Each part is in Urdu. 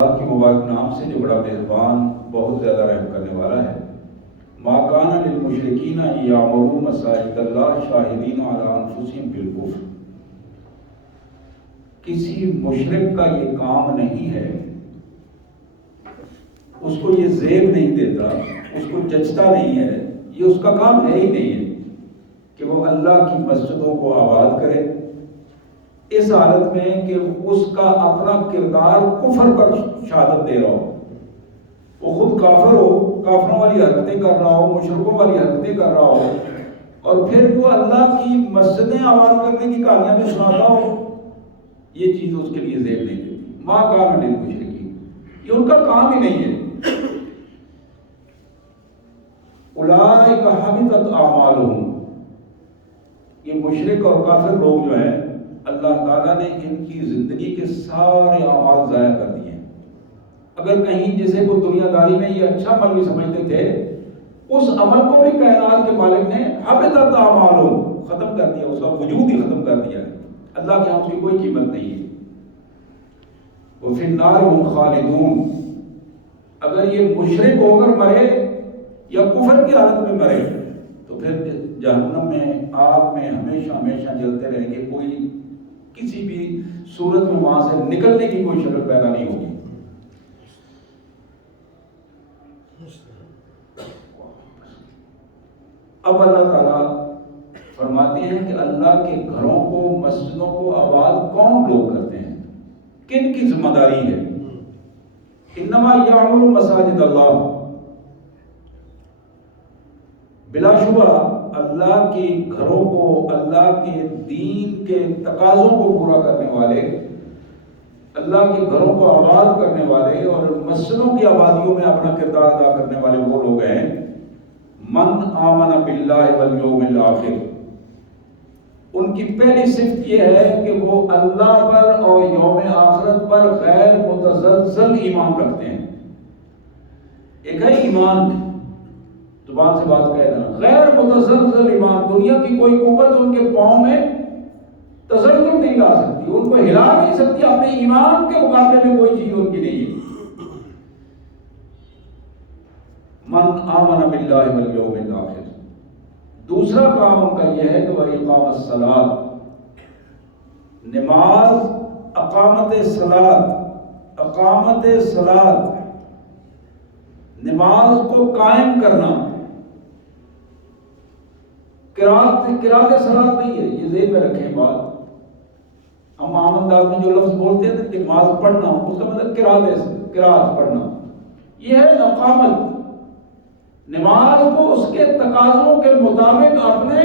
اللہ کے مبارک نام سے جو بڑا مہربان بہت زیادہ رحم کرنے والا ہے۔ ما کان للمشرکین یعمروا مساجد اللہ شاہدین علی انفسہم بالکفر۔ کسی مشرک کا یہ کام نہیں ہے، اس کو یہ زیب نہیں دیتا، اس کو جچتا نہیں ہے، یہ اس کا کام ہے ہی نہیں ہے کہ وہ اللہ کی مسجدوں کو آباد کرے اس حالت میں کہ اس کا اپنا کردار کفر پر شہادت دے رہا ہو، وہ خود کافر ہو، کافروں والی حرکتیں کر رہا ہو، مشرکوں والی حرکتیں کر رہا ہو، اور پھر وہ اللہ کی مسجدیں آباد کرنے کی کہانیاں بھی سناتا ہو، یہ چیز اس کے لیے زیب نہیں دیتی۔ ما کان للمشرکین، یہ ان کا کام ہی نہیں ہے۔ اولئک حبطت اعمالہم، یہ مشرک اور کافر لوگ جو ہیں اللہ تعالیٰ نے ان کی زندگی کے سارے اعمال ضائع کر دیے ہیں۔ اگر کہیں جسے کو دنیا داری میں یہ اچھا عمل بھی سمجھتے تھے، اس عمل کو بھی کائنات کے مالک نے حبطت اعمالہم ختم کر دیا، اس کا وجود ہی ختم کر دیا ہے۔ اللہ کے ہاں اس کی کوئی قیمت نہیں ہے۔ وفی النار ہم خالدون، اگر یہ مشرک ہو کر مرے یا کفر کی حالت میں مرے تو پھر جہنم میں آگ میں ہمیشہ ہمیشہ جلتے رہیں گے، کوئی کسی بھی صورت میں وہاں سے نکلنے کی کوئی شکل پیدا نہیں ہوگی۔ اب اللہ تعالیٰ فرماتے ہیں کہ اللہ کے گھروں کو، مسجدوں کو آباد کون لوگ کرتے ہیں، کن کی ذمہ داری ہے؟ انما یعمر مساجد اللہ، بلا شبہ اللہ کے گھروں کو، اللہ کے دین کے تقاضوں کو پورا کرنے والے، اللہ کے گھروں کو آباد کرنے والے اور مسجدوں کی آبادیوں میں اپنا کردار ادا کرنے والے وہ لوگ ہیں من آمن باللہ والیوم الآخر۔ ان کی پہلی صفت یہ ہے کہ وہ اللہ پر اور یوم آخرت پر غیر متزلزل ایمان رکھتے ہیں۔ ایک ہے ایمان، زبان سے بات کہنا، غیر متزلزل ایمان، دنیا کی کوئی قوت ان کے پاؤں میں تزلزل نہیں لا سکتی، ان کو ہلا نہیں سکتی، اپنے ایمان کے مقابلے میں کوئی چیز ان کی نہیں ہے۔ من آمن باللہ والیوم الآخر۔ دوسرا کام ان کا یہ ہے کہ وَإِقَامَ الصَّلَاةِ، نماز، اقامت صلاۃ، اقامت صلاۃ، نماز کو قائم کرنا۔ قرات صلاۃ نہیں ہے، یہ ذہن میں رکھیں بات۔ ہم عام انداز میں جو لفظ بولتے ہیں کہ نماز پڑھنا، اس کا مطلب قرات پڑھنا، یہ ہے اقامت۔ نماز کو اس کے تقاضوں کے مطابق اپنے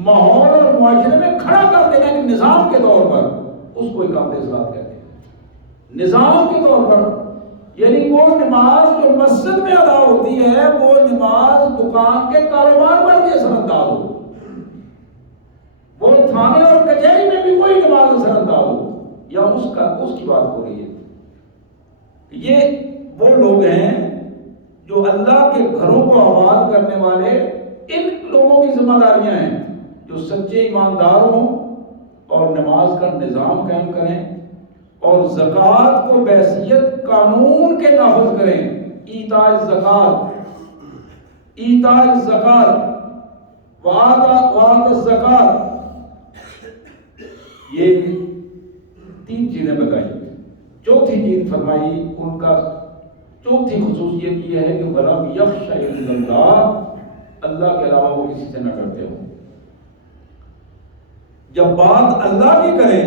ماحول اور معاشرے میں کھڑا کر دینا کہ نظام کے طور پر، اس کو اقامت صلاۃ کہتے ہیں۔ نظام کے طور پر یعنی وہ نماز جو مسجد میں ادا ہوتی ہے، وہ نماز دکان کے کاروبار پر بھی اثر انداز ہو، وہ تھانے اور کچہری میں بھی کوئی نماز اثر انداز ہو، یا اس کی بات ہو رہی ہے۔ یہ وہ لوگ ہیں جو اللہ کے گھروں کو آباد کرنے والے، ان لوگوں کی ذمہ داریاں ہیں جو سچے ایماندار ہوں اور نماز کا نظام قائم کریں اور زکوٰۃ کو بحیثیت قانون کے نافذ کریں۔ ایتاء الزکوٰۃ وآتاء الزکوٰۃ، یہ تین چیزیں بتائی۔ چوتھی چیز فرمائی، ان کا چوتھی خصوصیت یہ ہے کہ وَلَمْ يَخْشَ إِلَّا اللَّهَ، اللہ کے علاوہ وہ کسی سے نہ ڈرتے ہوں۔ جب بات اللہ کی کریں،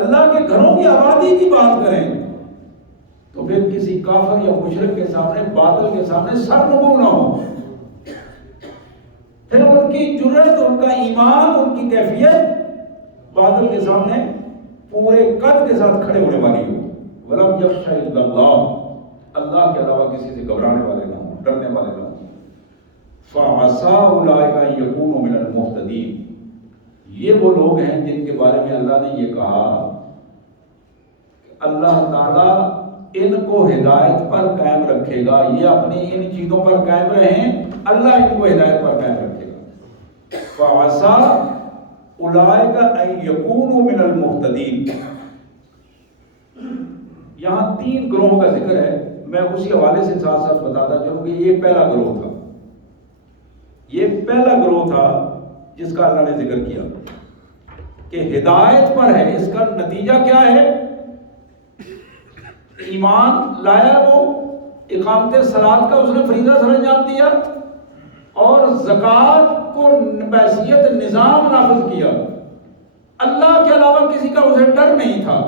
اللہ کے گھروں کی آبادی کی بات کریں، تو پھر کسی کافر یا مشرک کے سامنے، باطل کے سامنے سر نگو نہ ہو۔ پھر ان کی جرأت، ان کا ایمان، ان کی کیفیت باطل کے سامنے پورے قد کے ساتھ کھڑے ہونے والی ہو۔ وَلَمْ يَخْشَ إِلَّا اللَّهَ، اللہ کے علاوہ کسی سے گھبرانے والے نہ ہوں، ڈرنے والے نہ ہوں۔ فَعَسَىٰ أُولَٰئِكَ أَن يَكُونُوا مِنَ الْمُهْتَدِينَ، یہ وہ لوگ ہیں جن کے بارے میں اللہ نے یہ کہا کہ اللہ تعالیٰ ان کو ہدایت پر قائم رکھے گا، یہ اپنی ان چیزوں پر قائم رہیں، اللہ ان کو ہدایت پر قائم رکھے گا۔ فَعَسَىٰ أُولَٰئِكَ أَن يَكُونُوا مِنَ الْمُهْتَدِينَ، یہاں 3 گروہوں کا ذکر ہے، میں اسی حوالے سے ساتھ ساتھ بتاتا چلوں کہ یہ پہلا گروہ تھا، یہ پہلا گروہ تھا جس کا اللہ نے ذکر کیا کہ ہدایت پر ہے۔ اس کا نتیجہ کیا ہے؟ ایمان لایا، وہ اقامت صلاۃ کا اس نے فریضہ سر انجام دیا، اور زکوٰۃ کو بحیثیت نظام نافذ کیا، اللہ کے علاوہ کسی کا اسے ڈر نہیں تھا۔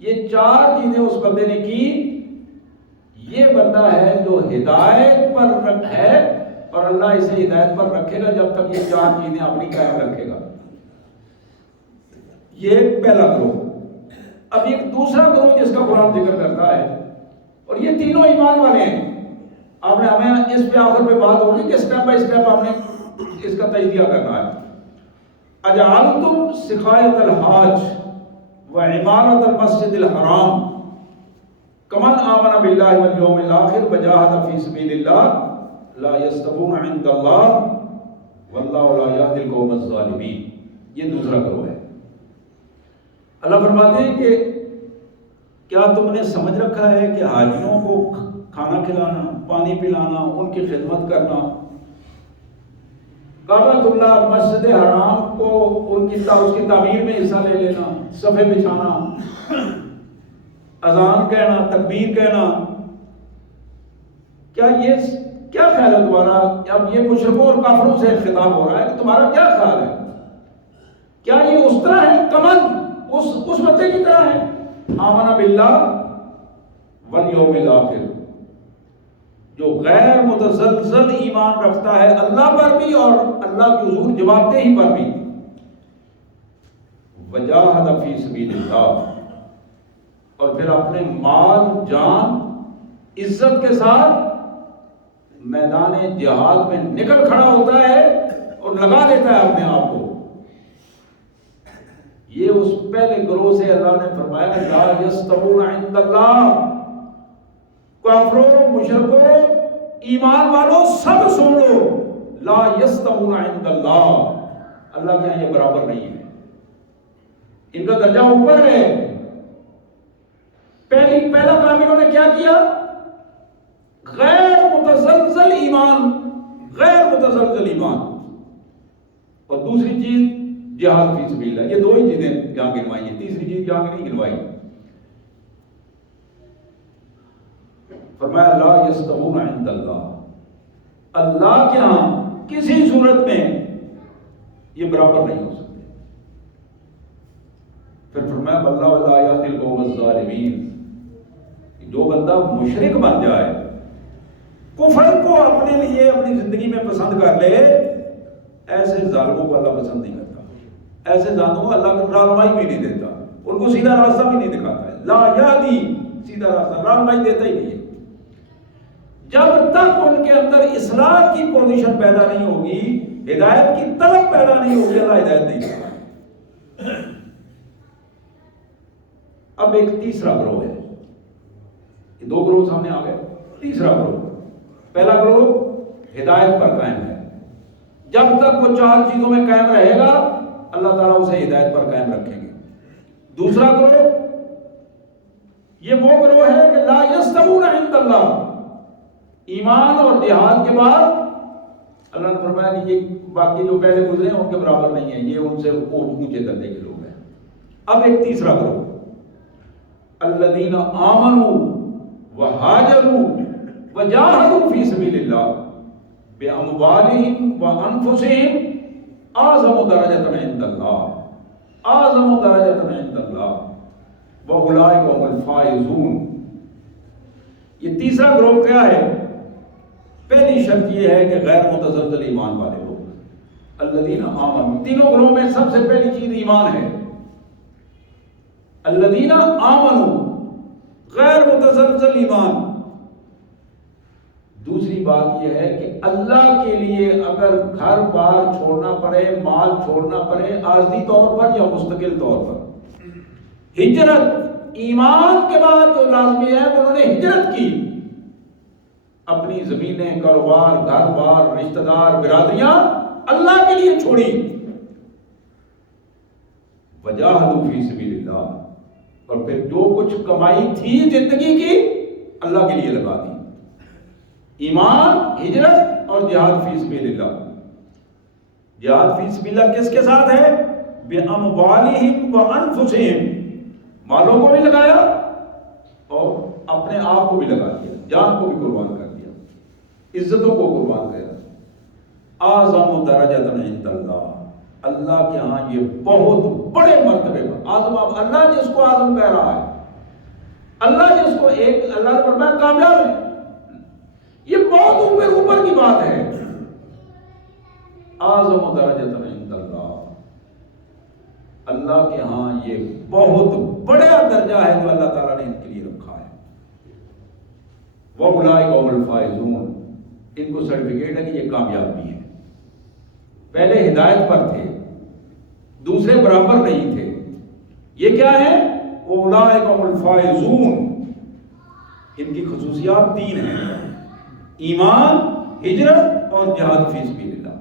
یہ 4 چیزیں اس بندے نے کی، یہ بندہ ہے جو ہدایت پر ہے، اور اللہ اسے ہدایت پر رکھے گا جب تک یہ 4 چیزیں اپنی قائم رکھے گا۔ یہ پہلا گروہ۔ اب ایک دوسرا گروہ جس کا قرآن ذکر کرتا ہے، اور یہ تینوں ایمان والے ہیں۔ آپ نے ہمیں اس پہ آخر پہ بات ہوگی کہ سٹیپ بائی سٹیپ ہم نے اس کا تجزیہ کرنا ہے۔ اجعلتم سقایۃ الحاج وعمارۃ المسجد الحرام کمن آمن باللہ والیوم الآخر وجاہد فی سبیل اللہ لا یستوون عند اللہ واللہ لا یہدی القوم الظالمین۔ یہ دوسرا گروہ ہے۔ اللہ فرماتے ہیں کہ کیا تم نے سمجھ رکھا ہے کہ حاجیوں کو کھانا کھلانا، پانی پلانا، ان کی خدمت کرنا، کعبۃ اللہ مسجد حرام کو اس کی تعمیر میں حصہ لے لینا، صفے بچھانا، اذان کہنا، تکبیر کہنا، کیا خیال ہے تمہارا؟ اب یہ مشرکوں اور کافروں سے خطاب ہو رہا ہے کہ تمہارا کیا خیال ہے؟ کیا یہ اس طرح ہے؟ کمن اس بندے کی طرح ہے، آمن باللہ والیوم الآخر، جو غیر متزلزل ایمان رکھتا ہے اللہ پر بھی اور اللہ کی حضور جواب دہی پر بھی، وجاہد فی سبیل اللہ، اور پھر اپنے مال، جان، عزت کے ساتھ میدان جہاد میں نکل کھڑا ہوتا ہے اور لگا دیتا ہے اپنے آپ کو۔ یہ اس پہلے گروہ سے اللہ نے فرمایا لا یستوون عند اللہ، کافروں، مشرکوں، ایمان والوں سب سن لو، لا یستوون عند اللہ، اللہ کے یہاں یہ برابر نہیں ہے، ان کا درجہ اوپر ہے۔ پہلا کام انہوں نے کیا کیا؟ غیر متزلزل ایمان، غیر متزلزل ایمان، اور دوسری چیز جہاد فی سبیل اللہ۔ یہ 2 ہی چیزیں یہاں گنوائی ہیں، تیسری چیز یہاں نہیں گنوائی۔ فرمایا لا یستوون عند اللہ، اللہ کے ہاں کسی صورت میں یہ برابر نہیں ہو سکتے۔ پھر فرمایا واللہ لا یہدی القوم الظالمین، جو بندہ مشرک بن جائے، کفر کو اپنے لیے اپنی زندگی میں پسند کر لے، ایسے ظالموں کو اللہ پسند نہیں کرتا، ایسے ظالموں کو اللہ کو رہنمائی بھی نہیں دیتا، ان کو سیدھا راستہ بھی نہیں دکھاتا ہے۔ لا یہدی، سیدھا راستہ، رہنمائی دیتا ہی نہیں ہے۔ جب تک ان کے اندر اصلاح کی پوزیشن پیدا نہیں ہوگی، ہدایت کی طلب پیدا نہیں ہوگی، اللہ ہدایت نہیں دیتا۔ اب ایک تیسرا گروہ ہے، یہ 2 گروہ سامنے آ گئے۔ تیسرا گروہ، پہلا گروہ ہدایت پر قائم ہے، جب تک وہ 4 چیزوں میں قائم رہے گا اللہ تعالیٰ اسے ہدایت پر قائم رکھیں گے۔ دوسرا گروہ، یہ وہ گروہ ہے کہ لا یستوون عند اللہ، ایمان اور جہاد کے بعد اللہ نے فرمایا کہ یہ باقی جو پہلے گزرے ہیں ان کے برابر نہیں ہیں، یہ ان سے اونچے درجے کے لوگ ہیں۔ اب ایک تیسرا گروہ، الذین آمنوا وہاجروا وجاہدوا فی سبیل اللہ باموالہم وانفسہم اعظم درجۃ عند اللہ، اعظم درجۃ عند اللہ واولئک هم الفائزون۔ یہ تیسرا گروہ کیا ہے؟ پہلی شرط یہ ہے کہ غیر متزلزل ایمان والے لوگ، الذین آمنوا۔ تینوں گروہوں میں سب سے پہلی چیز ایمان ہے، الذین آمنوا، غیر متزلزل ایمان۔ دوسری بات یہ ہے کہ اللہ کے لیے اگر گھر بار چھوڑنا پڑے، مال چھوڑنا پڑے، عارضی طور پر یا مستقل طور پر، ہجرت، ایمان کے بعد جو لازمی ہے انہوں نے ہجرت کی، اپنی زمینیں، کاروبار، گھر بار، رشتہ دار، برادریاں اللہ کے لیے چھوڑی، وجاہدوا فی سبیل اللہ، اور پھر جو کچھ کمائی تھی زندگی کی اللہ کے لیے لگا دی. ایمان، ہجرت اور جہاد فی سبیل اللہ. جہاد فی سبیل اللہ کس کے ساتھ ہے؟ بِأَمْوَالِهِمْ وَأَنفُسِهِمْ، مالوں کو بھی لگایا اور اپنے آپ کو بھی لگا دیا، جان کو بھی قربان کر دیا، عزتوں کو قربان کر دیا. اعظم درجۃ عند اللہ، اللہ کے ہاں یہ بہت بڑے مرتبے پر. اعظم، اللہ جس کو اعظم کہہ رہا ہے، اللہ جس کو ایک اللہ نے فرمایا کامیاب ہے، یہ بہت اوپر کی بات ہے. اعظم درجۃ عند اللہ، اللہ کے ہاں یہ بہت بڑا درجہ ہے جو اللہ تعالیٰ نے ان کے لیے رکھا ہے. وَأُولَٰئِكَ هُمُ الْفَائِزُونَ، ان کو سرٹیفکیٹ ہے کہ یہ کامیاب بھی ہیں. پہلے ہدایت پر تھے، دوسرے برابر نہیں تھے. یہ کیا ہے؟ اولئک هم الفائزون. ان کی خصوصیات تین ہیں: ایمان، ہجرت اور جہاد فی سبیل اللہ.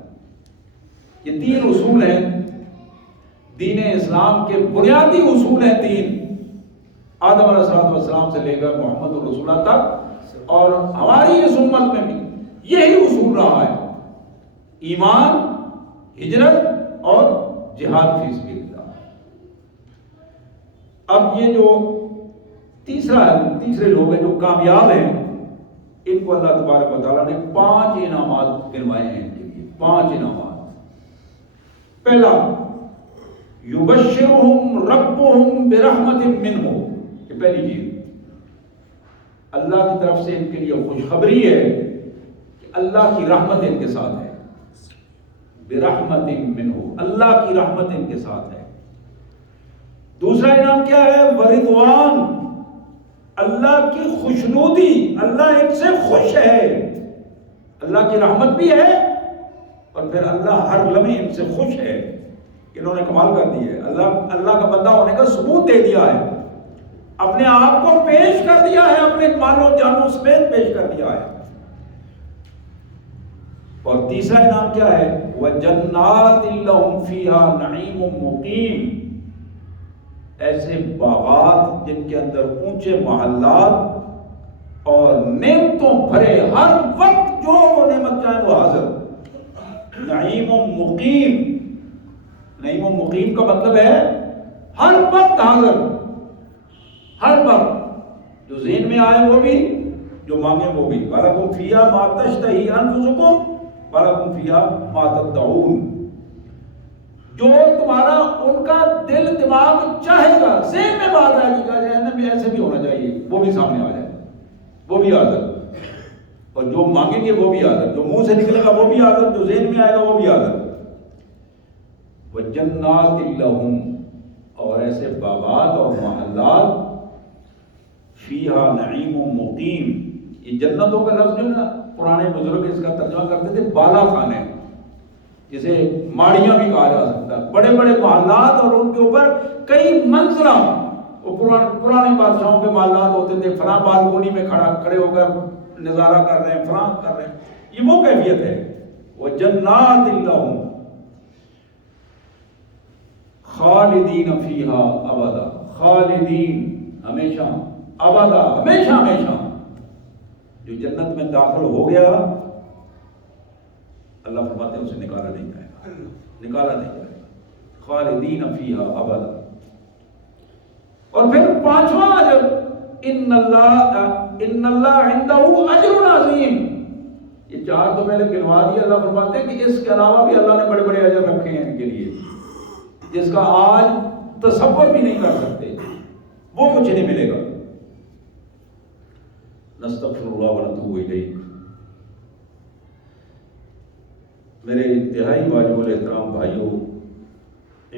یہ تین اصول ہیں دین اسلام کے، بنیادی اصول ہیں تین، آدم علیہ السلام سے لے کر محمد رسول اللہ تک، اور ہماری اس امت میں بھی یہی اصول رہا ہے: ایمان، ہجرت اور جہاد فی سبیل اللہ. اب یہ جو تیسرے لوگ ہیں جو کامیاب ہیں، ان کو اللہ تبارک و تعالیٰ نے 5 انعامات گنوائے ہیں ان کے لیے. 5 انعامات. پہلا، یبشرہم ربہم برحمت منہ، یہ پہلی چیز، اللہ کی طرف سے ان کے لیے خوشخبری ہے کہ اللہ کی رحمت ان کے ساتھ ہے. برحمت منہ، اللہ کی رحمت ان کے ساتھ ہے. دوسرا انعام کیا ہے؟ ورضوان، اللہ کی خوشنودی، اللہ ان سے خوش ہے. اللہ کی رحمت بھی ہے اور پھر اللہ ہر لمحے ان سے خوش ہے. انہوں نے کمال کر دی ہے، اللہ کا بندہ ہونے کا ثبوت دے دیا ہے، اپنے آپ کو پیش کر دیا ہے، اپنے مالوں جانوں سمیت پیش کر دیا ہے. اور تیسرا انعام کیا ہے؟ وَجَنَّاتٍ لَهُمْ فِيهَا نَعِيمٌ مُقِيمٌ، ایسے باغات جن کے اندر اونچے محلات اور نعمتوں بھرے، ہر وقت جو وہ نعمت چاہے وہ حاضر. نعیم مقیم، نعیم مقیم کا مطلب ہے ہر وقت حاضر، ہر وقت جو ذہن میں آئے وہ بھی، جو مانگے وہ بھی. وَلَكُمْ فِيهَا مَا تَشْتَهِي أَنفُسُكُمْ وَلَكُمْ فِيهَا مَا تَدَّعُونَ، جو تمہارا ان کا دل دماغ چاہے گا. ذہن میں بات آئے گی کہ بھی ایسے بھی ہونا چاہیے، وہ بھی سامنے آ جائے، وہ بھی حاضر. اور جو مانگیں گے وہ بھی حاضر، جو منہ سے نکلے گا وہ بھی حاضر، جو ذہن میں آئے گا وہ بھی حاضر. وَجَنَّاتٍ لَهُمْ، اور ایسے باغات اور محلات، فِيهَا نَعِيمٌ مُقِيمٌ. یہ جنتوں کا لفظ جو ہے نا، پرانے بزرگ اس کا ترجمہ کرتے تھے بالا خانے، جسے ماڑیاں بھی کہا جا سکتا ہے. بڑے بڑے محلات اور ان کے اوپر کئی منزلہ. وہ پرانے بادشاہوں کے محلات ہوتے تھے، فلاں بالکونی میں کھڑے ہو کر نظارہ کر رہے ہیں، فلاں کر رہے ہیں. یہ وہ کیفیت ہے. وَجَنَّاتٍ لَهُمْ خالدین فیہا ابدا، خالدین ہمیشہ، ابدا ہمیشہ ہمیشہ. جو جنت میں داخل ہو گیا اللہ فرماتے ہیں اسے نکالا نہیں جائے گا، نکالا نہیں جائے گا. خالدین فیہا ابدا. اور پھر 5واں اجر، ان اللہ عندہ اجر عظیم. یہ 4 تو پہلے گنوا دیا. اللہ فرماتے ہیں کہ اس کے علاوہ بھی اللہ نے بڑے بڑے اجر رکھے ہیں ان کے لیے، جس کا آج تصور بھی نہیں کر سکتے. وہ کچھ نہیں ملے گا. نستغفر اللہ ونتوب الیہ. میرے انتہائی واجب الاحترام بھائیوں،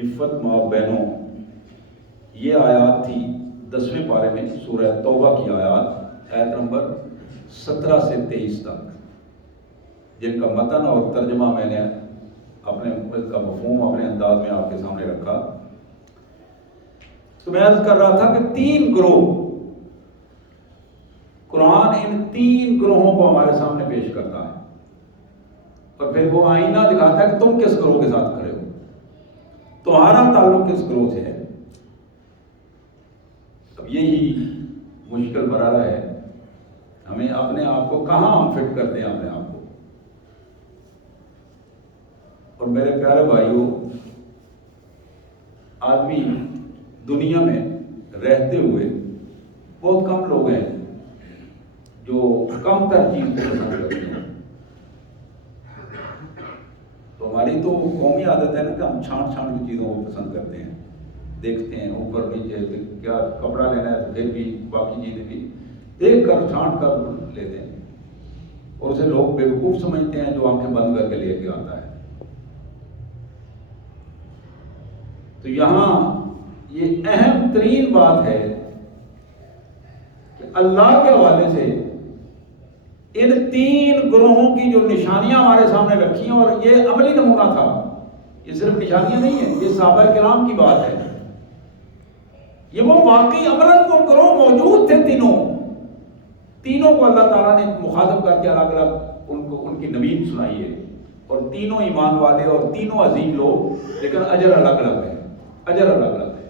عفت ماں بہنوں، یہ آیات تھی 10ویں پارے میں سورہ توبہ کی آیات، آیت نمبر 17 سے 23 تک، جن کا متن اور ترجمہ میں نے اپنے کا مفہوم اپنے انداز میں آپ کے سامنے رکھا. تو میں عرض کر رہا تھا کہ 3 گروہ، قرآن ان 3 گروہوں کو ہمارے سامنے پیش کرتا ہے اور پھر وہ آئینہ دکھاتا ہے کہ تم کس گروہ کے ساتھ کھڑے ہو، تمہارا تعلق کس گروہ سے ہے. یہی مشکل مرحلہ ہے. ہمیں اپنے آپ کو کہاں ہم فٹ کرتے ہیں اپنے آپ کو. اور میرے پیارے بھائیوں، آدمی دنیا میں رہتے ہوئے بہت کم لوگ ہیں جو کم تر چیز کو پسند کرتے ہیں. تو ہماری تو قومی عادت ہے نا کہ ہم چھانٹ چھانٹ کی چیزوں کو پسند کرتے ہیں، دیکھتے ہیں اوپر نیچے، کیا کپڑا لینا ہے تو پھر بھی باقی چیزیں بھی دیکھ کر چھانٹ کر لیتے ہیں، اور اسے لوگ بیوقوف سمجھتے ہیں جو آنکھیں بند کر کے لے کے آتا ہے. تو یہاں یہ اہم ترین بات ہے کہ اللہ کے حوالے سے ان 3 گروہوں کی جو نشانیاں ہمارے سامنے رکھی ہیں، اور یہ عملی نمونہ تھا، یہ صرف نشانیاں نہیں ہیں، یہ صحابہ کرام کی بات ہے. یہ وہ واقعی عملاً وہ گروہ موجود تھے، تینوں کو اللہ تعالیٰ نے مخاطب کر کے الگ الگ ان کی نوید سنائی ہے، اور تینوں ایمان والے اور تینوں عظیم لوگ، لیکن اجر الگ الگ ہے، اجر الگ الگ ہے.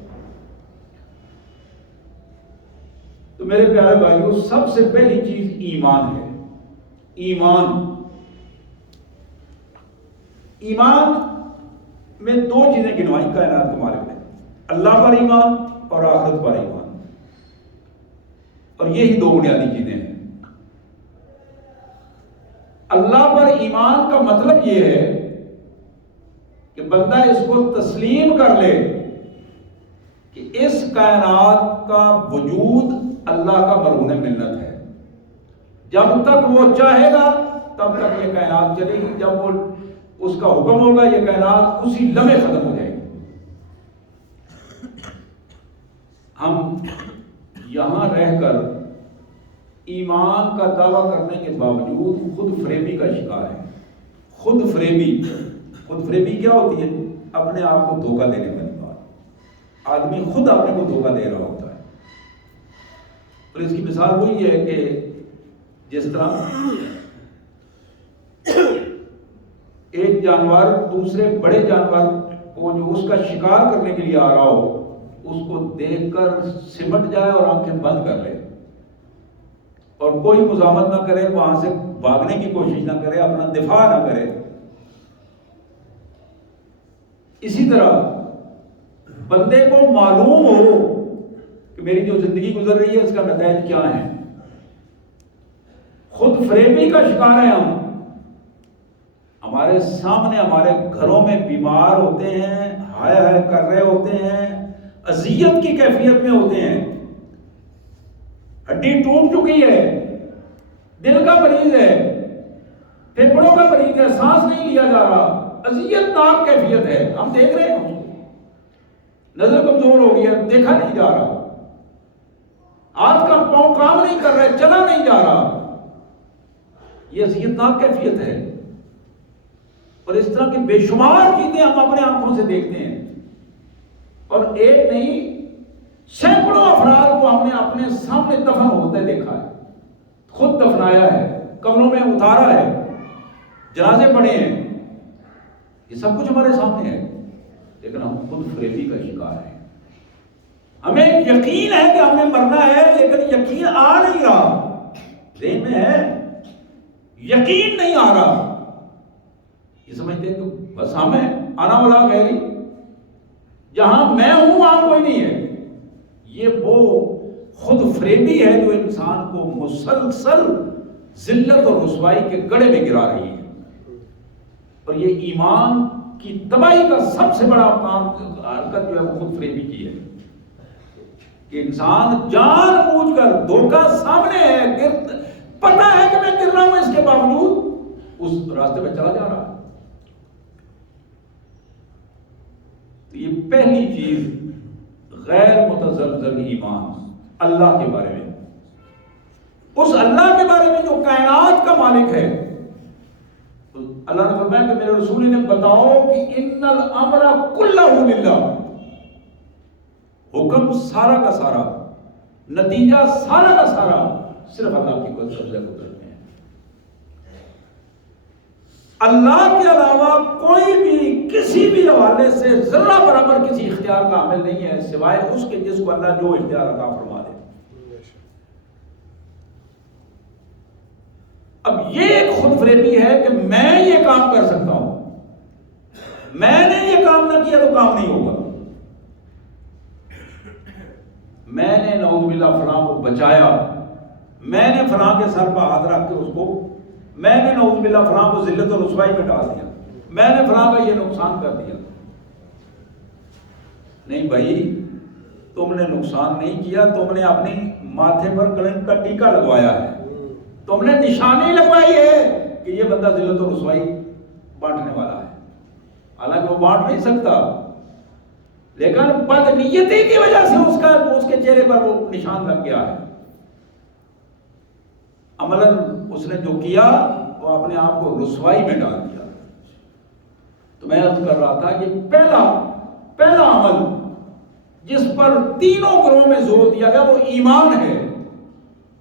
تو میرے پیارے بھائیوں، سب سے پہلی چیز ایمان ہے. ایمان میں 2 چیزیں گنوائی کائنات کے مالک نے: اللہ پر ایمان اور آخرت پر ایمان. اور یہی 2 بنیادی چیزیں ہیں. اللہ پر ایمان کا مطلب یہ ہے کہ بندہ اس کو تسلیم کر لے کہ اس کائنات کا وجود اللہ کا مرہون منت ہے. جب تک وہ چاہے گا تب تک یہ کائنات چلے گی، جب وہ اس کا حکم ہوگا یہ کائنات اسی لمحے ختم ہو جائے گی. ہم یہاں رہ کر ایمان کا دعویٰ کرنے کے باوجود خود فریبی کا شکار ہے. خود فریبی کیا ہوتی ہے؟ اپنے آپ کو دھوکہ دینے والی بات. آدمی خود اپنے کو دھوکہ دے رہا ہوتا ہے. اور اس کی مثال وہی ہے کہ جس طرح ایک جانور دوسرے بڑے جانور کو جو اس کا شکار کرنے کے لیے آ رہا ہو، اس کو دیکھ کر سمٹ جائے اور آنکھیں بند کر لے، اور کوئی مزاحمت نہ کرے، وہاں سے بھاگنے کی کوشش نہ کرے، اپنا دفاع نہ کرے. اسی طرح بندے کو معلوم ہو کہ میری جو زندگی گزر رہی ہے اس کا نتائج کیا ہے. خود فریبی کا شکار ہے ہم. ہمارے سامنے ہمارے گھروں میں بیمار ہوتے ہیں، ہائے ہائے کر رہے ہوتے ہیں، اذیت کی کیفیت میں ہوتے ہیں، ہڈی ٹوٹ چکی ہے، دل کا مریض ہے، پھیپھڑوں کا مریض ہے، سانس نہیں لیا جا رہا، اذیت ناک کیفیت ہے. ہم دیکھ رہے ہیں، نظر کمزور ہو گئی ہے، دیکھا نہیں جا رہا، ہاتھ کا پاؤں کام نہیں کر رہے، چلا نہیں جا رہا. یہ اذیت ناک کیفیت ہے. اور اس طرح کی بے شمار چیزیں ہم اپنے آنکھوں سے دیکھتے ہیں، اور ایک نہیں سینکڑوں افراد کو ہم نے اپنے سامنے دفن ہوتے دیکھا ہے، خود دفنایا ہے، قبروں میں اتارا ہے، جنازے پڑے ہیں. یہ سب کچھ ہمارے سامنے ہے، لیکن ہم خود فریبی کا شکار ہیں. ہمیں یقین ہے کہ ہمیں مرنا ہے، لیکن یقین آ نہیں رہا. ذہن میں ہے، یقین نہیں آ رہا. یہ سمجھتے ہیں کہ بس ہم ہیں، آنا والا غیری، جہاں میں ہوں وہاں کوئی نہیں ہے. یہ وہ خود فریبی ہے جو انسان کو مسلسل ذلت اور رسوائی کے گڑھے میں گرا رہی ہے. اور یہ ایمان کی تباہی کا سب سے بڑا کام حرکت جو ہے وہ خود فریبی کی ہے کہ انسان جان بوجھ کر، دھوکہ سامنے ہے، پتہ ہے کہ میں گر رہا ہوں، اس کے باوجود اس راستے پہ چلا جا رہا. تو یہ پہلی چیز غیر متزلزل ایمان اللہ کے بارے میں، اس اللہ کے بارے میں جو کائنات کا مالک ہے. اللہ نے فرمایا کہ میرے رسول نے بتاؤ کہ ان الامر کلہ للہ، حکم سارا کا سارا، نتیجہ سارا کا سارا صرف اللہ کی قدرت میں ہے. اللہ کے علاوہ کوئی بھی کسی بھی حوالے سے ذرہ برابر کسی اختیار کا عامل نہیں ہے، سوائے اس کے جس کو اللہ جو اختیار عطا فرما دے. اب یہ ایک خود فریبی ہے کہ میں یہ کام کر سکتا ہوں، میں نے یہ کام نہ کیا تو کام نہیں ہوگا، میں نے نعوذ باللہ فلاں کو بچایا، میں نے فلاں کے سر پر ہاتھ رکھ کے اس کو، میں نے نعوذ باللہ فلاں کو ذلت و رسوائی میں ڈال دیا، میں نے فلاں کا یہ نقصان کر دیا۔ نہیں بھائی، تم نے نقصان نہیں کیا، تم نے اپنی ماتھے پر کلنک کا ٹیکا لگوایا ہے، تم نے نشانی لگوائی ہے کہ یہ بندہ ذلت و رسوائی بانٹنے والا ہے، حالانکہ وہ بانٹ نہیں سکتا، لیکن بد نیتی کی وجہ سے اس کے چہرے پر وہ نشان لگ گیا ہے۔ عملاً اس نے جو کیا وہ اپنے آپ کو رسوائی میں ڈال دیا۔ تو میں عرض کر رہا تھا کہ پہلا عمل جس پر تینوں گروہ میں زور دیا گیا وہ ایمان ہے،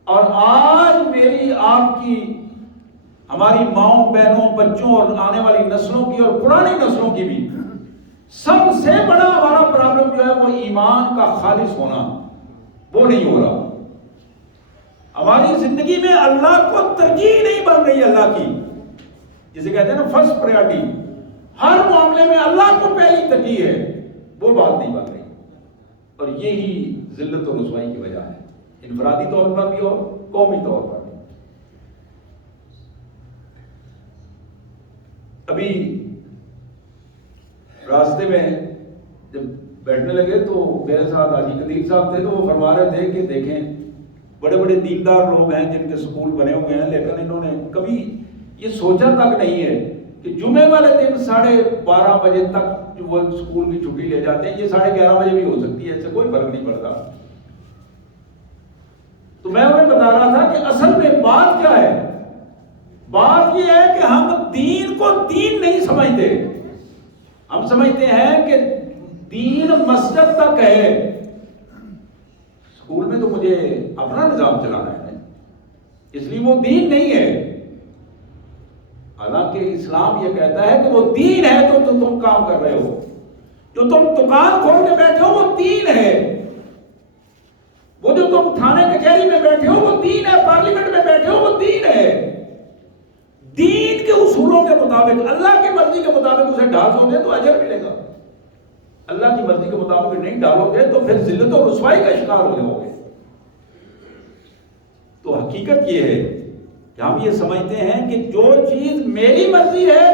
اور آج میری آپ کی، ہماری ماؤں بہنوں بچوں اور آنے والی نسلوں کی اور پرانی نسلوں کی بھی سب سے بڑا ہمارا پرابلم جو ہے وہ ایمان کا خالص ہونا، وہ نہیں ہو رہا۔ ہماری زندگی میں اللہ کو ترجیح نہیں بن رہی، اللہ کی جسے کہتے ہیں نا فرسٹ پریارٹی، ہر معاملے میں اللہ کو پہلی ترجیح ہے، وہ بات نہیں بن رہی، اور یہی ذلت و رسوائی کی وجہ ہے، انفرادی طور پر بھی اور قومی طور پر بھی۔ ابھی راستے میں جب بیٹھنے لگے تو میرے ساتھ حاجی قدیر صاحب تھے، تو وہ فرما رہے تھے کہ دیکھیں بڑے بڑے دیندار لوگ ہیں جن کے سکول بنے ہوئے ہیں، لیکن انہوں نے کبھی یہ سوچا تک نہیں ہے کہ جمعے والے دن 12:30 بجے تک جو وہ سکول کی چھٹی لے جاتے ہیں، یہ 11:30 بجے بھی ہو سکتی ہے، اس سے کوئی فرق نہیں پڑتا۔ تو میں انہیں بتا رہا تھا کہ اصل میں بات کیا ہے؟ بات یہ ہے کہ ہم دین کو دین نہیں سمجھتے، ہم سمجھتے ہیں کہ دین مسجد تک ہے، اسکول میں تو مجھے اپنا نظام چلانا ہے، اس لیے وہ دین نہیں ہے۔ حالانکہ اسلام یہ کہتا ہے کہ وہ دین ہے تو تم کام کر رہے ہو، جو تم دکان کھول کے بیٹھے ہو وہ دین ہے، وہ جو تم تھانے کچہری میں بیٹھے ہو وہ دین ہے، پارلیمنٹ میں بیٹھے ہو وہ دین ہے۔ دین کے اصولوں کے مطابق، اللہ کی مرضی کے مطابق اسے ڈال دو گے تو اجر ملے گا، اللہ کی مرضی کے مطابق نہیں ڈالو گے تو پھر ذلت و رسوائی کا شکار ہو جاؤ گے۔ تو حقیقت یہ ہے کہ ہم یہ سمجھتے ہیں کہ جو چیز میری مرضی ہے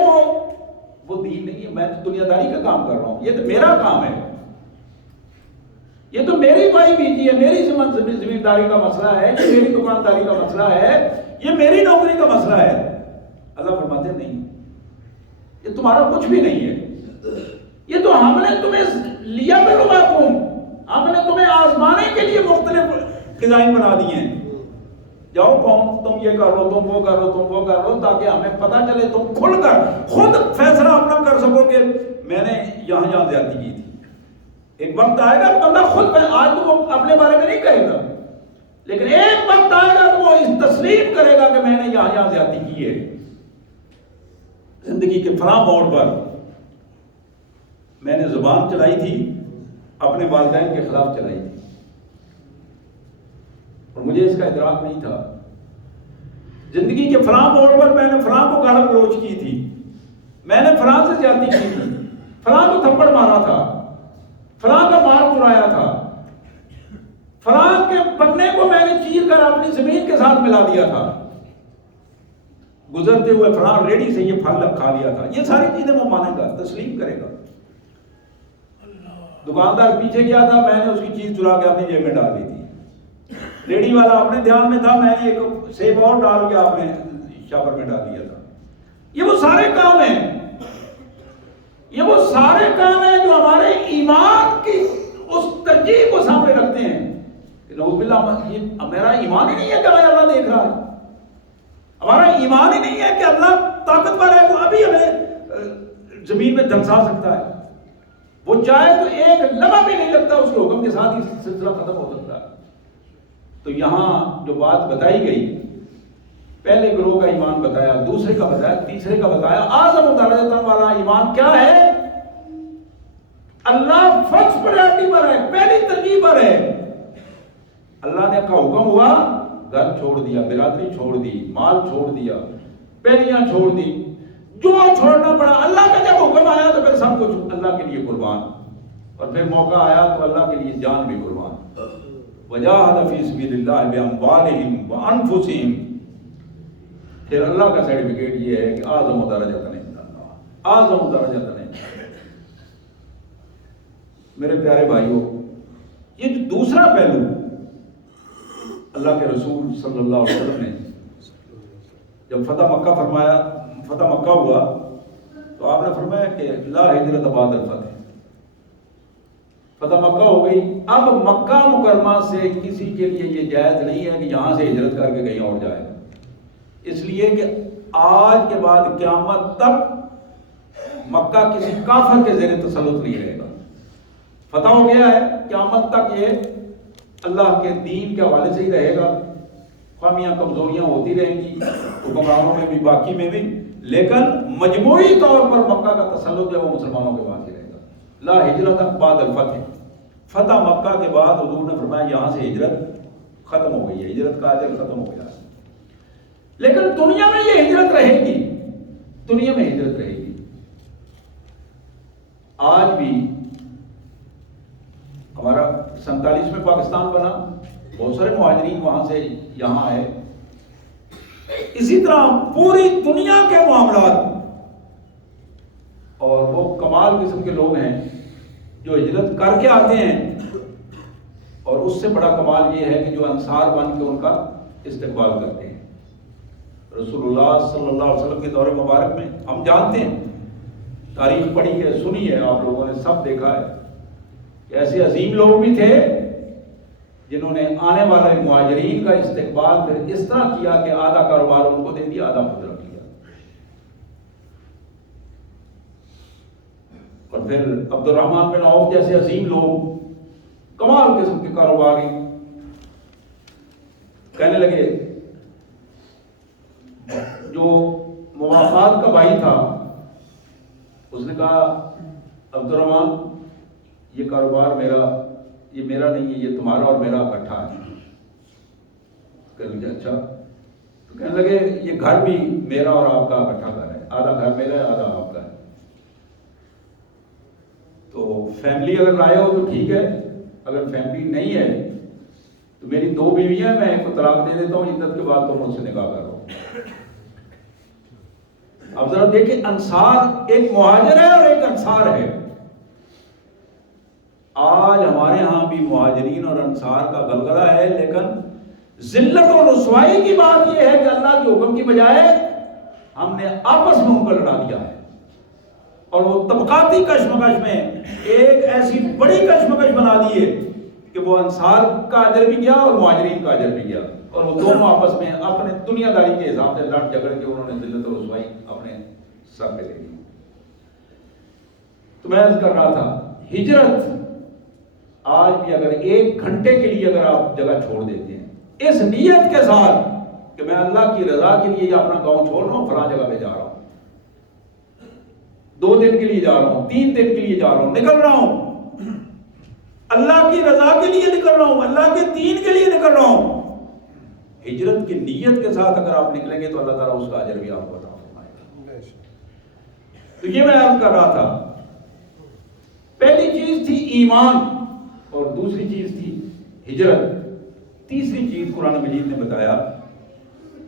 وہ دین نہیں ہے، میں تو دنیا داری کا کام کر رہا ہوں، یہ تو میرا کام ہے، یہ تو میری پائی بیٹی ہے، میری زمینداری کا مسئلہ ہے، یہ میری دکانداری کا مسئلہ ہے، یہ میری نوکری کا مسئلہ ہے۔ اللہ فرماتے نہیں، یہ تمہارا کچھ بھی نہیں ہے، یہ تو ہم نے تمہیں لیا بلواکم، ہم نے تمہیں آزمانے کے لیے مختلف ڈیزائن بنا دیے ہیں، جاؤ قوم تم یہ کر لو، تم وہ کر لو، تم وہ کر لو، تاکہ ہمیں پتہ چلے، تم کھل کر خود فیصلہ اپنا کر سکو کہ میں نے یہاں زیادتی کی تھی۔ ایک وقت آئے گا بندہ خود، آج تو وہ اپنے بارے میں نہیں کہے گا، لیکن ایک وقت آئے گا تو وہ تسلیم کرے گا کہ میں نے یہاں زیادتی کی ہے۔ زندگی کے فلاں موڑ پر میں نے زبان چلائی تھی، اپنے والدین کے خلاف چلائی تھی، اور مجھے اس کا ادراک نہیں تھا۔ زندگی کے فلاں موڑ پر میں نے فلاں کو گالی گلوچ کی تھی، میں نے فلاں سے زیادتی کی تھی، فلاں کو تھپڑ مارا تھا، فلاں کا مال چرایا تھا، فلاں کے پنے کو میں نے چیر کر اپنی زمین کے ساتھ ملا دیا تھا، گزرتے ہوئے فلاں ریڈی سے یہ پھل کھا لیا تھا۔ یہ ساری چیزیں وہ مانے گا، تسلیم کرے گا۔ دکاندار پیچھے گیا تھا، میں نے اس کی چیز چرا کے اپنی جیب میں ڈال دی تھی، ریڈی والا اپنے دھیان میں تھا، میں نے ایک سیب اور ڈال کے اپنے شاپر میں ڈال دیا تھا۔ یہ وہ سارے کام ہیں، یہ وہ سارے کام ہیں جو ہمارے ایمان کی اس ترجیح کو سامنے رکھتے ہیں کہ نعوذ باللہ یہ میرا ایمان ہی نہیں ہے کہ اللہ دیکھ رہا ہے، ہمارا ایمان ہی نہیں ہے کہ اللہ طاقتور ہے، وہ ابھی ہمیں زمین میں دھنسا سکتا ہے، وہ چاہے تو ایک لمحہ بھی نہیں لگتا اس کے حکم کے ساتھ ہی سلسلہ ختم ہو سکتا ہے۔ تو یہاں جو بات بتائی گئی، پہلے گروہ کا ایمان بتایا، دوسرے کا بتایا، تیسرے کا بتایا، اعظم درجہ والا ایمان کیا ہے؟ اللہ فرسٹ پرائرٹی پر ہے، پہلی ترجیح پر ہے۔ اللہ نے کا حکم ہوا گھر چھوڑ دیا، برادری چھوڑ دی، مال چھوڑ دیا، پہلیاں چھوڑ دی، جو چھوڑنا پڑا، اللہ کا جب حکم آیا تو پھر سب کچھ اللہ کے لیے قربان، اور پھر موقع آیا تو اللہ کے لیے جان بھی قربان. وجاہد فی سبیل اللہ باموالہم وانفسہم. پھر اللہ کا سرٹیفکیٹ یہ ہے کہ اعظم درجۃ اللہ، اعظم درجۃ نہیں. میرے پیارے بھائیوں، یہ جو دوسرا پہلو اللہ کے رسول صلی اللہ علیہ وسلم نے جب فتح مکہ فرمایا، فتح مکہ ہوا تو آپ نے فرمایا کہ لا ہجرت بعد الفتح. فتح مکہ ہو گئی، اب مکہ مکرمہ سے کسی کے لیے یہ جائز نہیں ہے کہ یہاں سے ہجرت کر کے کہیں اور جائے، اس لیے کہ آج کے بعد قیامت تک مکہ کسی کافر کے زیر تسلط نہیں رہے گا. فتح ہو گیا ہے، قیامت تک یہ اللہ کے دین کے حوالے سے ہی رہے گا. خامیاں کمزوریاں ہوتی رہیں گی حکمرانوں میں بھی، باقی میں بھی، لیکن مجموعی طور پر مکہ کا تسلط ہے وہ مسلمانوں کے پاس ہی رہے گا. لا ہجرت بعد الفتح. فتح مکہ کے بعد حضور نے فرمایا یہاں سے ہجرت ختم ہو گئی ہے، ہجرت کا اجر ختم ہو گیا ہے. لیکن دنیا میں یہ ہجرت رہے گی، دنیا میں ہجرت رہے گی. آج بھی ہمارا 47 میں پاکستان بنا، بہت سارے مہاجرین وہاں سے یہاں آئے. اسی طرح پوری دنیا کے معاملات، اور وہ کمال قسم کے لوگ ہیں جو ہجرت کر کے آتے ہیں، اور اس سے بڑا کمال یہ ہے کہ جو انصار بن کے ان کا استقبال کرتے ہیں. رسول اللہ صلی اللہ علیہ وسلم کے دور مبارک میں ہم جانتے ہیں، تاریخ پڑھی ہے، سنی ہے، آپ لوگوں نے سب دیکھا ہے کہ ایسے عظیم لوگ بھی تھے جنہوں نے آنے والے مہاجرین کا استقبال پھر اس طرح کیا کہ آدھا کاروبار ان کو دے دیا، آدھا خود رکھ لیا. اور پھر عبد الرحمن بن عوف جیسے عظیم لوگ، کمال قسم کے کاروباری، کہنے لگے، جو موافقات کا بھائی تھا اس نے کہا عبد الرحمن یہ کاروبار میرا، یہ میرا نہیں ہے، یہ تمہارا اور میرا اکٹھا ہے. کہنے لگے اچھا. تو کہنے لگے یہ گھر بھی میرا اور آپ کا اکٹھا گھر ہے، آدھا گھر میرا ہے، آدھا آپ کا ہے. تو فیملی اگر لائے ہو تو ٹھیک ہے، اگر فیملی نہیں ہے تو میری 2 بیویاں، میں ایک کو طلاق دے دیتا ہوں، عدت کے بعد تم مجھ سے نکاح کرو. اب ذرا دیکھیں، انصار ایک مہاجر ہے اور ایک انصار ہے. آج ہمارے ہاں بھی مہاجرین اور انصار کا غلغلہ ہے، لیکن ذلت اور رسوائی کی بات یہ ہے کہ اللہ کے حکم کی بجائے ہم نے آپس میں ان کو لڑا دیا ہے، اور وہ طبقاتی کشمکش میں ایک ایسی بڑی کشمکش بنا دی ہے کہ وہ انصار کا اجر بھی گیا اور مہاجرین کا اجر بھی گیا، اور وہ دونوں آپس میں اپنے دنیا داری کے حساب سے لڑ جھگڑ کے انہوں نے ذلت اور رسوائی اپنے سر پہ لے لی. تو میں عرض کر رہا تھا، ہجرت آج بھی اگر 1 گھنٹے کے لیے اگر آپ جگہ چھوڑ دیتے ہیں اس نیت کے ساتھ کہ میں اللہ کی رضا کے لیے اپنا گاؤں چھوڑ رہا ہوں، فلاں جگہ پہ جا رہا ہوں، 2 دن کے لیے جا رہا ہوں، 3 دن کے لیے جا رہا ہوں، نکل رہا ہوں، اللہ کی رضا کے لیے نکل رہا ہوں، اللہ کے دین کے لیے نکل رہا ہوں، ہجرت کی نیت کے ساتھ اگر آپ نکلیں گے تو اللہ تعالیٰ اس کا اجر بھی آپ کو عطا فرمائے گا. تو یہ میں عرض کر رہا تھا، پہلی چیز تھی ایمان، اور دوسری چیز تھی ہجرت. تیسری چیز قرآن مجید نے بتایا،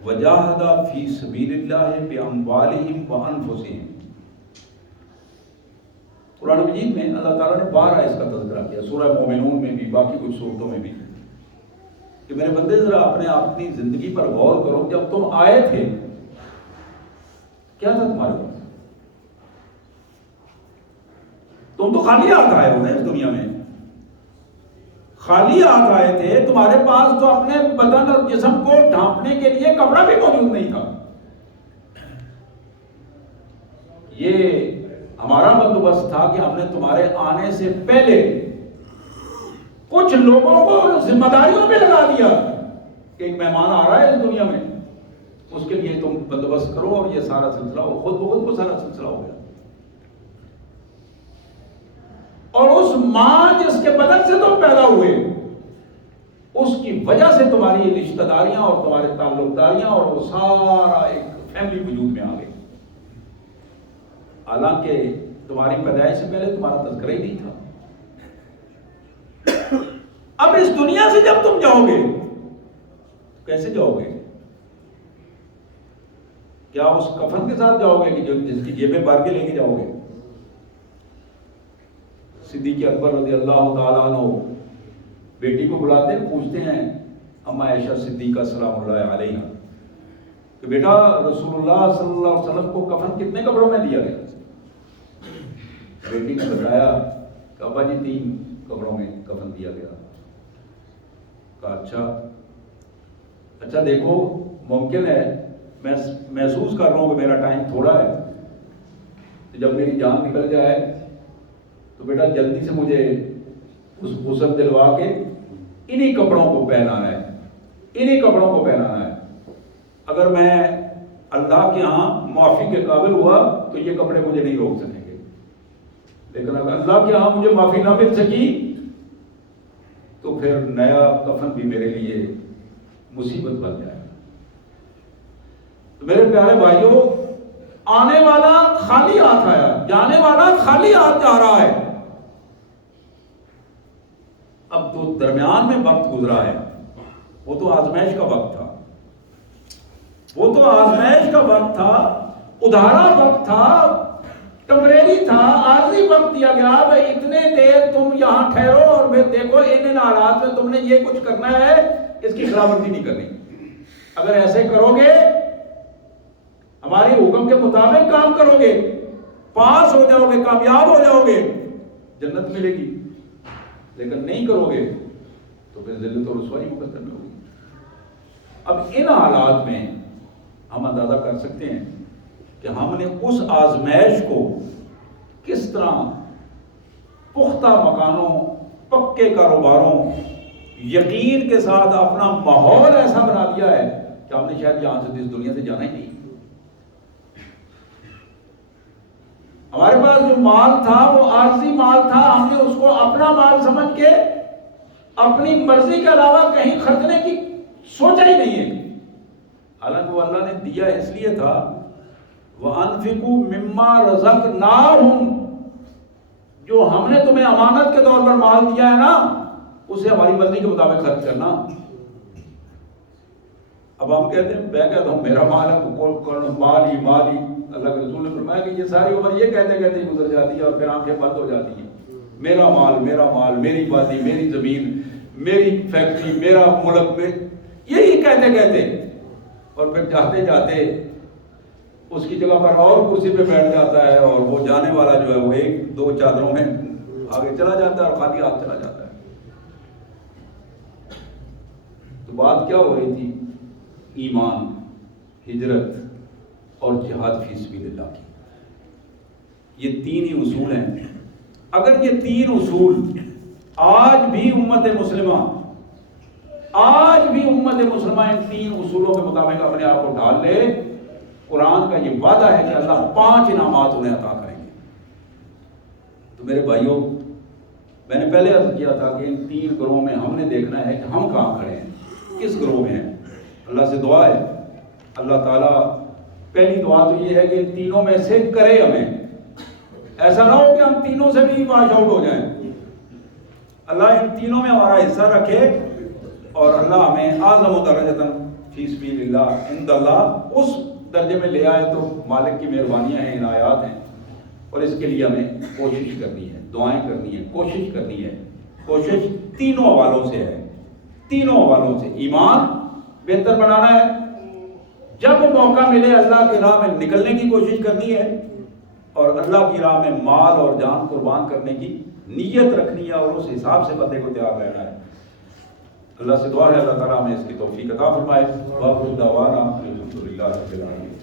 وجاہد فی سبیل اللہ باموالہم وانفسہم. قرآن مجید میں اللہ تعالیٰ نے 12 اس کا تذکرہ کیا، سورہ مومنون میں بھی، باقی کچھ صورتوں میں بھی، کہ میرے بندے ذرا اپنی زندگی پر غور کرو. جب تم آئے تھے کیا تھا تمہارے پاس؟ تم تو خالی ہاتھ آئے ہو نا اس دنیا میں، خالی ہاتھ آئے تھے، تمہارے پاس تو اپنے بدن اور جسم کو ڈھانپنے کے لیے کپڑا بھی موجود نہیں تھا. یہ ہمارا بندوبست تھا کہ ہم نے تمہارے آنے سے پہلے کچھ لوگوں کو ذمہ داریوں پہ لگا دیا کہ ایک مہمان آ رہا ہے اس دنیا میں، اس کے لیے تم بندوبست کرو، اور یہ سارا سلسلہ خود بخود کو سارا سلسلہ ہو گیا. اور اس ماں جس کے بدن سے تم پیدا ہوئے، اس اس کی وجہ سے تمہاری یہ رشتہ داریاں اور تمہارے تعلق داریاں اور وہ سارا ایک فیملی وجود میں آ گئی. حالانکہ تمہاری پیدائش سے پہلے تمہارا تذکرہ ہی نہیں تھا. اب اس دنیا سے جب تم جاؤ گے کیسے جاؤ گے؟ کیا اس کفن کے ساتھ جاؤ گے کہ جس کی جیبیں بھر کے لے کے جاؤ گے؟ صدیق اکبر رضی اللہ تعالیٰ عنہ بیٹی کو بلاتے ہیں, پوچھتے ہیں اما عائشہ صدیقہ سلام اللہ علیہ کہ بیٹا رسول اللہ صلی اللہ علیہ وسلم کو کفن کتنے کپڑوں میں دیا گیا؟ بیٹی نے بتایا کہ ابا جی 3 کپڑوں میں کفن دیا گیا. کہا اچھا دیکھو ممکن ہے میں محسوس کر رہا ہوں کہ میرا ٹائم تھوڑا ہے, تو جب میری جان نکل جائے تو بیٹا جلدی سے مجھے اس غسل دلوا کے انہی کپڑوں کو پہنانا ہے, انہی کپڑوں کو پہنانا ہے. اگر میں اللہ کے ہاں معافی کے قابل ہوا تو یہ کپڑے مجھے نہیں روک سکیں گے, لیکن اگر اللہ کے ہاں مجھے معافی نہ مل سکی تو پھر نیا کفن بھی میرے لیے مصیبت بن جائے گا. تو میرے پیارے بھائیوں, آنے والا خالی ہاتھ آیا, جانے والا خالی ہاتھ جا رہا ہے. اب تو درمیان میں وقت گزرا ہے, وہ تو آزمائش کا وقت تھا, وہ تو آزمائش کا وقت تھا, ادھارا وقت تھا, ٹمپریری تھا, عارضی وقت دیا گیا. بھائی اتنے دیر تم یہاں ٹھہرو اور پھر دیکھو ان حالات میں تم نے یہ کچھ کرنا ہے, اس کی خلاف ورزی نہیں کرنی. اگر ایسے کرو گے, ہماری حکم کے مطابق کام کرو گے, پاس ہو جاؤ گے, کامیاب ہو جاؤ گے, جنت ملے گی. لیکن نہیں کرو گے تو پھر ذلت و رسوائی مقدر میں ہوگی. اب ان حالات میں ہم اندازہ کر سکتے ہیں کہ ہم نے اس آزمائش کو کس طرح پختہ مکانوں, پکے کاروباروں, یقین کے ساتھ اپنا ماحول ایسا بنا دیا ہے کہ ہم نے شاید یہاں سے اس دنیا سے جانا ہی نہیں. ہمارے پاس جو مال تھا وہ عارضی مال تھا, ہم نے اس کو اپنا مال سمجھ کے اپنی مرضی کے علاوہ کہیں خرچنے کی سوچا ہی نہیں ہے. حالانکہ وہ اللہ نے دیا اس لیے تھا وَأَنفِقُوا مِمَّا رَزَقْنَاهُمْ, جو ہم نے تمہیں امانت کے طور پر مال دیا ہے نا, اسے ہماری مرضی کے مطابق خرچ کرنا. اب ہم کہتے ہیں میں کہتا ہوں میرا مال ہے, مال ہی. اللہ کے رسول نے فرمایا کہ یہ ساری عمر یہ کہتے کہتے ہی گزر جاتی ہے اور پھر آنکھیں بند ہو جاتی ہیں. میرا مال, میری وادی, میری زمین, میری فیکٹری, میرا ملک, میں یہی کہتے کہتے اور پھر جاتے جاتے اس کی جگہ پر اور کرسی پہ بیٹھ جاتا ہے اور وہ جانے والا جو ہے وہ 1-2 چادروں میں آگے چلا جاتا ہے اور خالی ہاتھ چلا جاتا ہے. تو بات کیا ہو رہی تھی؟ ایمان, ہجرت اور جہاد فی سبیل اللہ کی. یہ 3 ہی اصول ہیں. اگر یہ 3 اصول آج بھی امت مسلمہ ان 3 اصولوں کے مطابق اپنے آپ کو ڈھال لے, قرآن کا یہ وعدہ ہے کہ اللہ 5 انعامات انہیں عطا کریں گے. تو میرے بھائیوں, میں نے پہلے عرض کیا تھا کہ ان 3 گروہوں میں ہم نے دیکھنا ہے کہ ہم کہاں کھڑے ہیں, کس گروہ میں ہیں. اللہ سے دعا ہے, اللہ تعالیٰ پہلی دعا تو یہ ہے کہ ان تینوں میں سے کرے ہمیں. ایسا نہ ہو کہ ہم تینوں سے بھی واش آؤٹ ہو جائیں. اللہ ان تینوں میں ہمارا حصہ رکھے اور اللہ ہمیں اعظم درجۃ فی سبیل اللہ عند اللہ اس درجے میں لے آئے. تو مالک کی مہربانیاں ہیں, عنایات ہیں, اور اس کے لیے ہمیں کوشش کرنی ہے, دعائیں کرنی ہے, کوشش کرنی ہے. کوشش تینوں حوالوں سے ہے, تینوں حوالوں سے. ایمان بہتر بنانا ہے, جب موقع ملے اللہ کی راہ میں نکلنے کی کوشش کرنی ہے, اور اللہ کی راہ میں مال اور جان قربان کرنے کی نیت رکھنی ہے, اور اس حساب سے بندے کو تیار رہنا ہے. اللہ سے دعا ہے اللہ تعالیٰ ہمیں اس کی توفیق عطا فرمائے. وآخر دعوانا الحمدللہ رب العالمین.